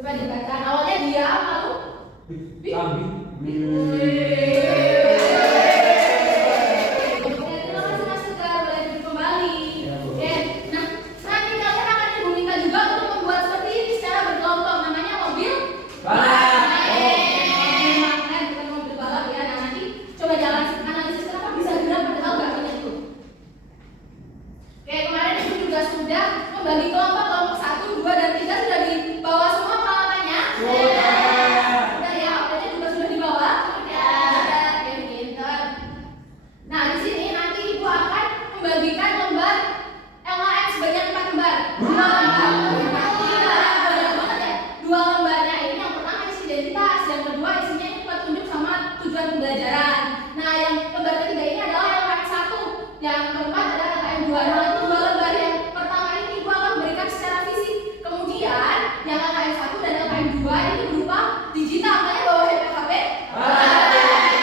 Coba dibaca. Awalnya dia lalu membagi kelompok 1, 2, dan 3 sudah dibawa semua peralatannya? Sudah ya, apanya juga sudah dibawa? Sudah. Oke, pintar. Nah, di sini nanti Ibu akan membagikan lembar LKM sebanyak 4 lembar. 2 lembar. Banyak banget ya. 2 lembarnya ini yang pertama isi identitas, yang kedua isinya ini petunjuk sama tujuan pembelajaran. Nah, yang lembar ketiga ini adalah LKM 1, yang keempat adalah LKM 2. Nah, itu 2 lembar yang pertama ini Ibu akan berikan secara fisik. Kemudian yang LKM 1 dan LKM 2 itu berupa digital. Kalian bawa HP?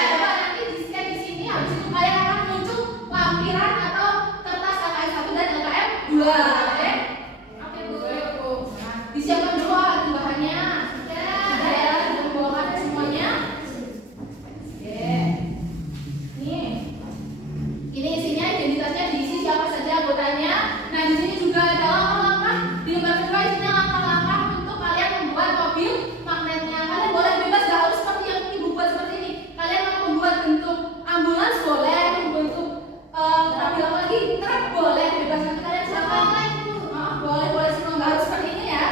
Coba nanti di-scan di sini, habis itu kalian akan muncul lampiran atau kertas LKM 1 dan LKM 2. Oke, Bu. Disiapkan dulu bahannya. Sudah ya, sudah membawakan semuanya. Oke. Ini isinya, identitasnya diisi siapa saja anggotanya. Nah, di sini juga ada langkah-langkah. Di lembar kedua isinya langkah-langkah untuk kalian membuat mobil magnetnya. Kalian boleh bebas, gak harus seperti yang Ibu buat seperti ini. Kalian mau membuat bentuk ambulans boleh, bentuk apa lagi, truk boleh, bebas. Nanti kalian silakan. Boleh semua, gak harus seperti ini ya.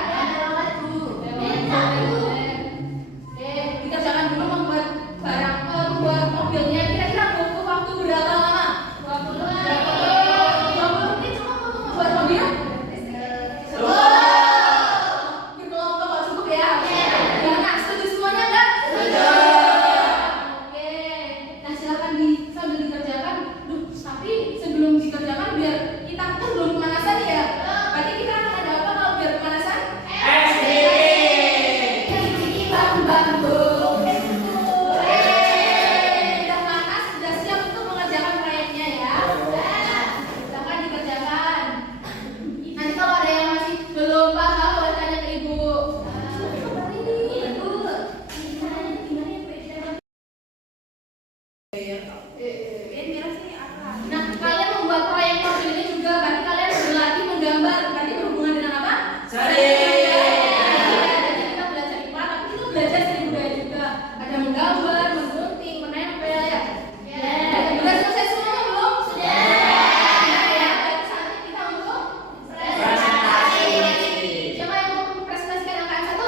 Oke, dikerjakan dulu membuat barang, membuat mobilnya. Kira-kira butuh waktu berapa lama? 20 menit cuma untuk membuat mobil? Berkelompok kok cukup ya? Gimana? Setuju semuanya enggak? Oke. Nah, silakan sambil dikerjakan. Tapi sebelum dikerjakan biar kita kan belum pemanasan ya. Berarti kita akan ada apa kalau biar pemanasan? Sudah panas, sudah siap untuk mengerjakan proyeknya ya. Silakan dikerjakan. Nanti kalau ada yang masih belum paham boleh tanya ke Ibu. Nah, kalian membuat proyek mobil ini juga berarti kalian berlatih menggambar. Berarti berhubungan dengan apa? Jadi kita belajar IPA, tapi kita belajar seni budaya juga. Ada menggambar, menggunting, menempel ya. Sudah selesai semuanya belum? Sudah. Ya, baik, saatnya kita untuk presentasi. Siapa yang mau mempresentasikan LKM 1?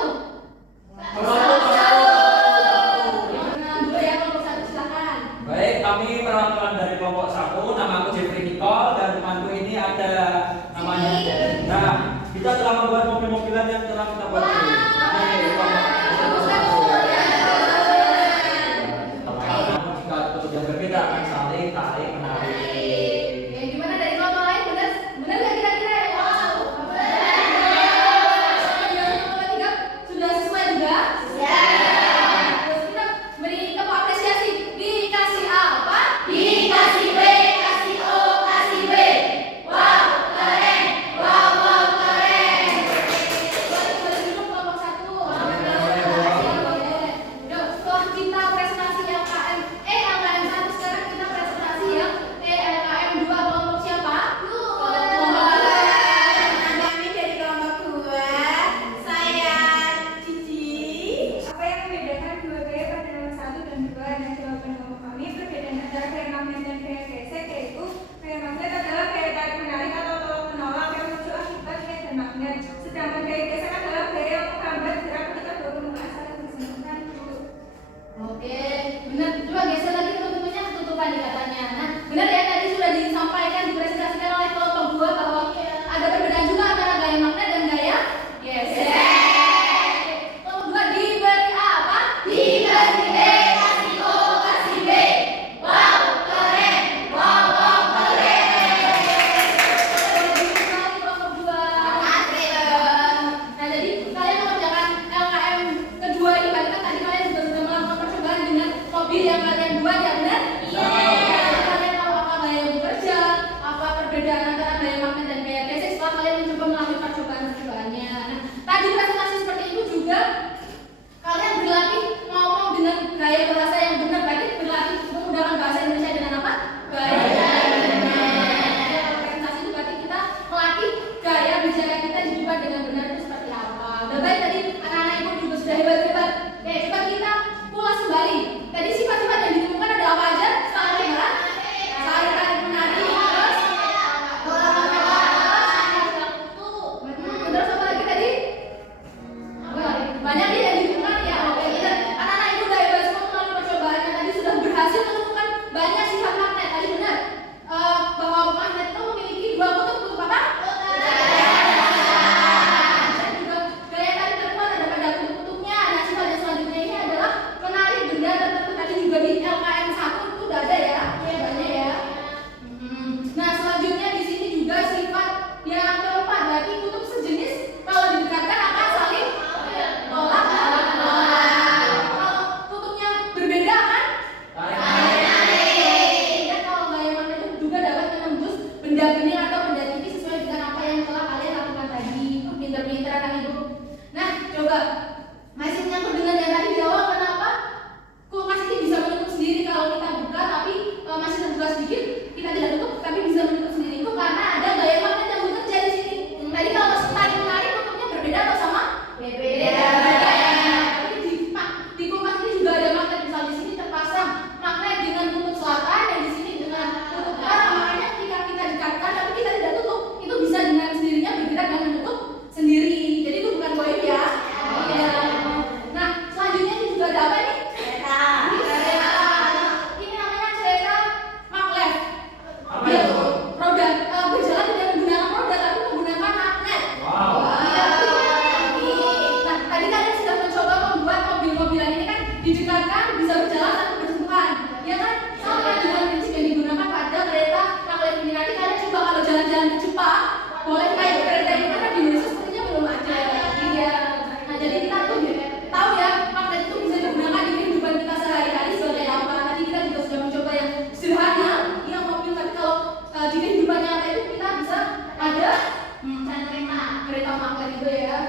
Dua ya, kelompok 1 silakan. Baik, kami perwakilan dari kelompok 1, nama aku Jeffrey Nicole dan temanku ini ada namanya. Nah, kita telah membuat mobil-mobilan yang telah kita buat ini. Namun jika bentuk yang berbeda akan saling tarik menarik. Oke, gimana dari kelompok lain? Benar nggak kira-kira yang kelompok 1? Kelompok 3 sudah sesuai juga? Terus kita beri tepuk apresiasi. Dikasih apa? Dikasih B, kasih O, kasih B. Wow, keren. Wow, keren. Boleh dulu kelompok 1. Yuk, setelah kita presentasi LKM 1, sekarang kita presentasi yang LKM 2. Kelompok siapa? Kelompok Kami dari kelompok 2, saya Cici. Apa yang membedakan dua gaya pada nomor 1 dan 2? Nah, jawaban kelompok kami perbedaan antara gaya magnet dan gaya gesek yaitu gaya magnet adalah gaya tarik menarik atau tolak menolak yang muncul akibat gaya dan magnet. Sedangkan gaya gesek adalah gaya yang menghambat gerak ketika dua permukaan saling bersentuhan. Oke, benar. Coba geser lagi tutupnya, tutupan katanya. Nah, benar ya, tadi sudah disampaikan, dipresentasikan oleh kelompok 2 bahwa ada perbedaan juga antara gaya magnet dan gaya geser. Kelompok 2 diberi apa? Diberi B, kasih O, kasih B. Wow, keren. Wow, keren. Kelompok 2. Nah, jadi kalian mengerjakan LKM kedua ini, berarti kan tadi kalian juga sudah melakukan percobaan dengan angka juga ya.